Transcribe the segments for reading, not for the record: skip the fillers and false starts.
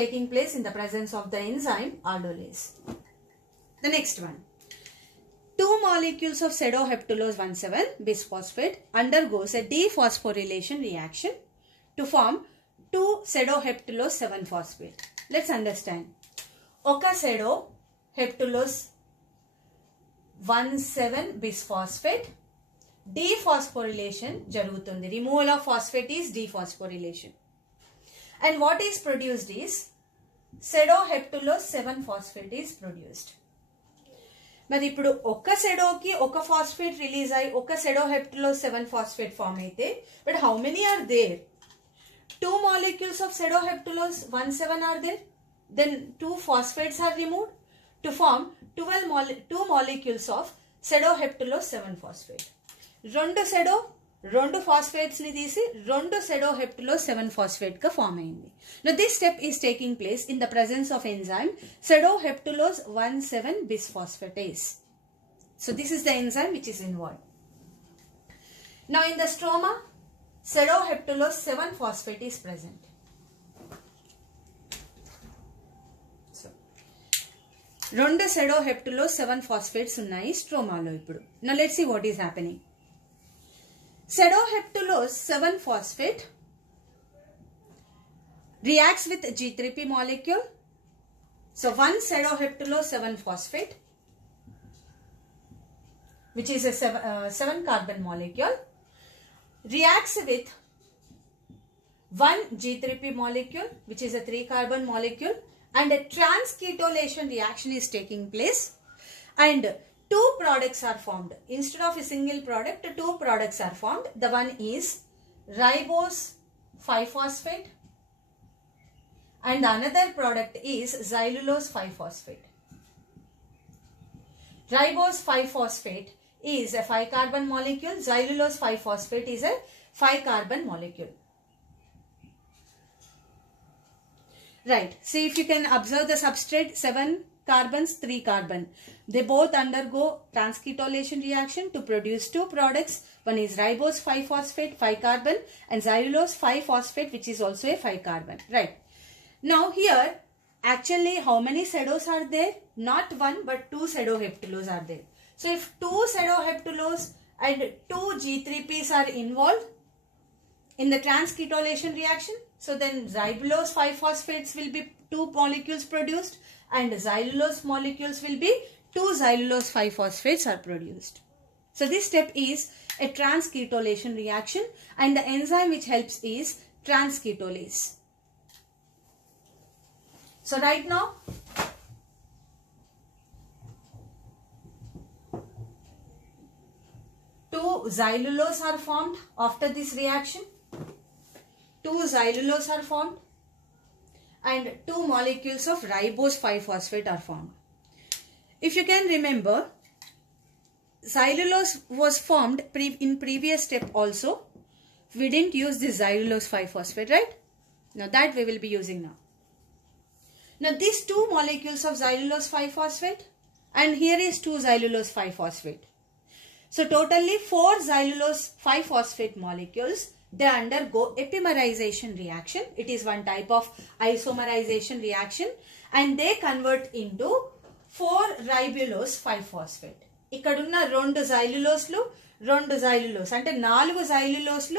taking place in the presence of the enzyme aldolase. The next one. 2 molecules of pseudoheptulose 1,7-bisphosphate undergoes a dephosphorylation reaction to form 2 pseudoheptulose 7-phosphate. Let's understand. Oka pseudoheptulose 1,7-bisphosphate dephosphorylation jarugutundi. Removal of phosphate is dephosphorylation. And what is produced is pseudoheptulose 7-phosphate is produced. మరి ఇప్పుడు ఒక సెడోకి ఒక phosphate release అయ్యి ఒక sedoheptulose 7-phosphate form అయితే but how many are there? 2 molecules of pseudoheptulose 1,7 are there. Then 2 phosphates are removed to form 2 molecules of pseudoheptulose 7-phosphate. రెండు phosphates ni తీసి 2 pseudoheptulose 7-phosphate ka form అయింది. Now this step is taking place in the presence of enzyme pseudoheptulose 1,7-bisphosphatase. So this is the enzyme which is involved. Now in the stroma pseudoheptulose 7-phosphate is present. So 2 pseudoheptulose 7-phosphates ఉన్నాయి స్ట్రోమాలో ఇప్పుడు. Now let's see what is happening. Pseudoheptulose 7-phosphate reacts with G3P molecule. So 1 pseudoheptulose 7-phosphate, which is a 7-carbon molecule, reacts with 1 G3P molecule, which is a 3-carbon molecule, and a transketolation reaction is taking place, and 2 products are formed. Instead of a single product, 2 products are formed. The one is ribose 5-phosphate and another product is xylulose 5-phosphate. Ribose 5-phosphate is a 5-carbon molecule. Xylulose 5-phosphate is a 5-carbon molecule. Right. See if you can observe the substrate, 7 carbons, 3 carbon. They both undergo transketolation reaction to produce 2 products. One is ribose 5-phosphate, 5-carbon, and xylulose 5-phosphate, which is also a 5-carbon. Right. Now here, actually how many pseudos are there? Not 1 but 2 pseudoheptulose are there. So if 2 pseudoheptulose and 2 G3Ps are involved in the transketolation reaction, so then ribulose 5-phosphates will be 2 molecules produced and xylulose molecules will be 2 xylulose 5-phosphates are produced. So this step is a transketolation reaction and the enzyme which helps is transketolase. So right now, two xylulose are formed after this reaction. 2 xylulose are formed and 2 molecules of ribose 5-phosphate are formed. If you can remember, xylulose was formed in previous step also. We didn't use this xylulose 5-phosphate, right? Now that we will be using now. Now these 2 molecules of xylulose 5-phosphate and here is 2 xylulose 5-phosphate. So totally 4 xylulose 5-phosphate molecules, they undergo epimerization reaction. It is one type of isomerization reaction and they convert into 4 ribulose 5-phosphate. ikkadunna 2 xylulose అంటే 4 xylulose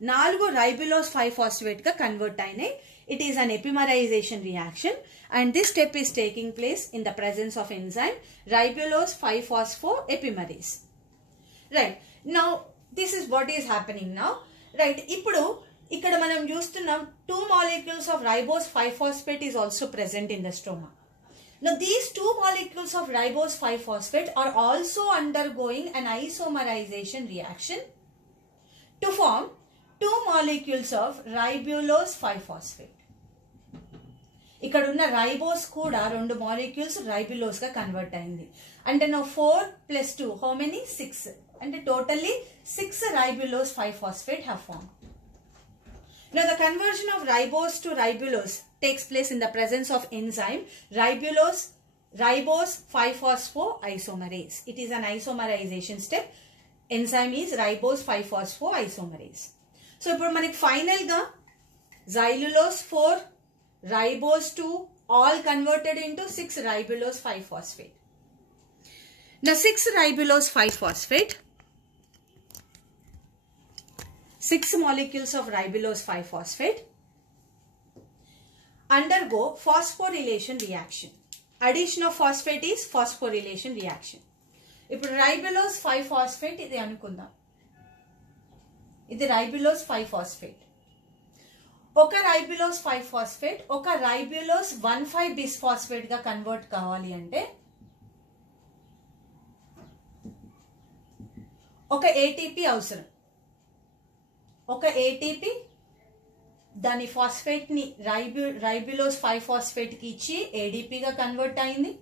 4 ribulose 5-phosphate ga convert ayinayi. It is an epimerization reaction and this step is taking place in the presence of enzyme ribulose 5-phosphoepimerase. Right. Now this is what is happening now. Right. ఇప్పుడు ఇక్కడ మనం చూస్తున్నాం 2 molecules of ribose 5-phosphate is also present in the stroma. Now these 2 molecules of ribose 5-phosphate are also undergoing an isomerization reaction to form 2 molecules of ribulose 5-phosphate. ఇక్కడ ఉన్న ribose కూడా 2 molecules ribulose గా convert అయింది. అంటే now 4 plus 2 how many? 6. And totally 6 ribulose 5-phosphate have formed. Now the conversion of ribose to ribulose takes place in the presence of enzyme ribose 5-phosphoisomerase. It is an isomerization step. Enzyme is ribose 5-phosphoisomerase. So ఇప్పుడు మనకి final గా xylulose 4 ribose 2, all converted into 6-ribulose 5-phosphate. Now 6-ribulose 5-phosphate, 6 molecules of ribulose 5-phosphate undergo phosphorylation reaction. Addition of phosphate is phosphorylation reaction. ఇప్పుడు ribulose 5-phosphate ఇది అనుకుందాం. ఇది ribulose 5-phosphate. ఒక ribulose 5-phosphate ఒక ribulose 1,5-bisphosphate గా convert కావాలి అంటే ఒక ATP అవసరం. ఒక ATP దాని ఫాస్ఫేట్ ని ribulose 5-phosphate కి ఇచ్చి ADP గా కన్వర్ట్ అయింది.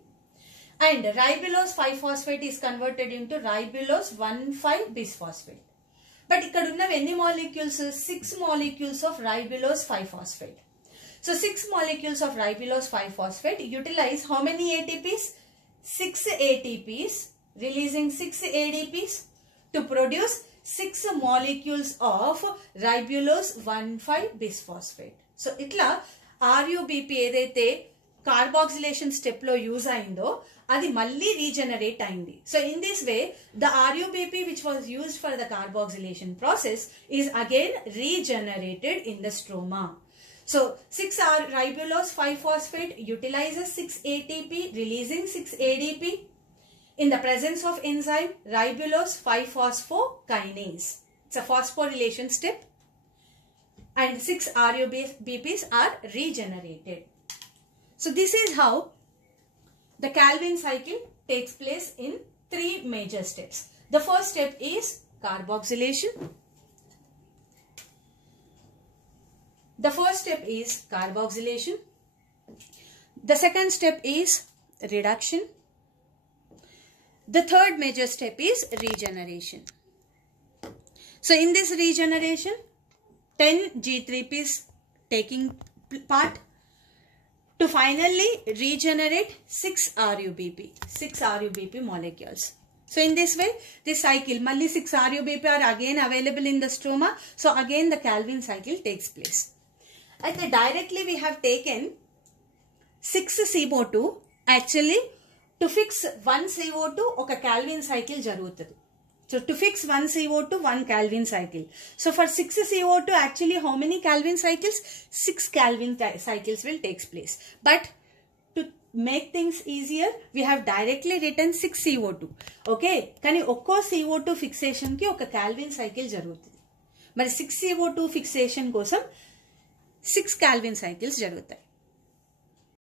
And ribulose 5-phosphate is converted into ribulose 1,5-bisphosphate. But ఇక్కడ ఉన్నవి ఎన్ని molecules? 6 molecules of ribulose 5-phosphate. So 6 molecules of ribulose 5-phosphate utilize how many ATPs? 6 ATPs releasing 6 ADPs to produce 6 molecules of ribulose 1,5-bisphosphate. So itla RUBP ఏదైతే carboxylation step లో use అయిందో అది మళ్ళీ regenerate అయింది. So in this way the RUBP which was used for the carboxylation process is again regenerated in the stroma. So 6 ribulose 5-phosphate utilizes 6 ATP releasing 6 ADP in the presence of enzyme ribulose 5-phosphokinase. It's a phosphorylation step and 6 RUBPs are regenerated. So this is how the Calvin cycle takes place in 3 major steps. The first step is carboxylation. The second step is reduction. The third major step is regeneration. So in this regeneration, 10 G3Ps taking part to finally regenerate 6 RUBP molecules. So in this way, this cycle, malli 6 RUBP are again available in the stroma. So again the Calvin cycle takes place. And directly we have taken 6 CO2. Actually, to fix 1 CO2, oka Calvin cycle jarutadu. So to fix 1 CO2, 1 Calvin cycle. So for 6 CO2, actually how many Calvin cycles? 6 Calvin cycles will take place. But to make things easier, we have directly written 6 CO2. Okay? Kani okko CO2 fixation ki oka Calvin cycle jarutadi. Mari 6 CO2 fixation kosam 6 Calvin cycles jarutai.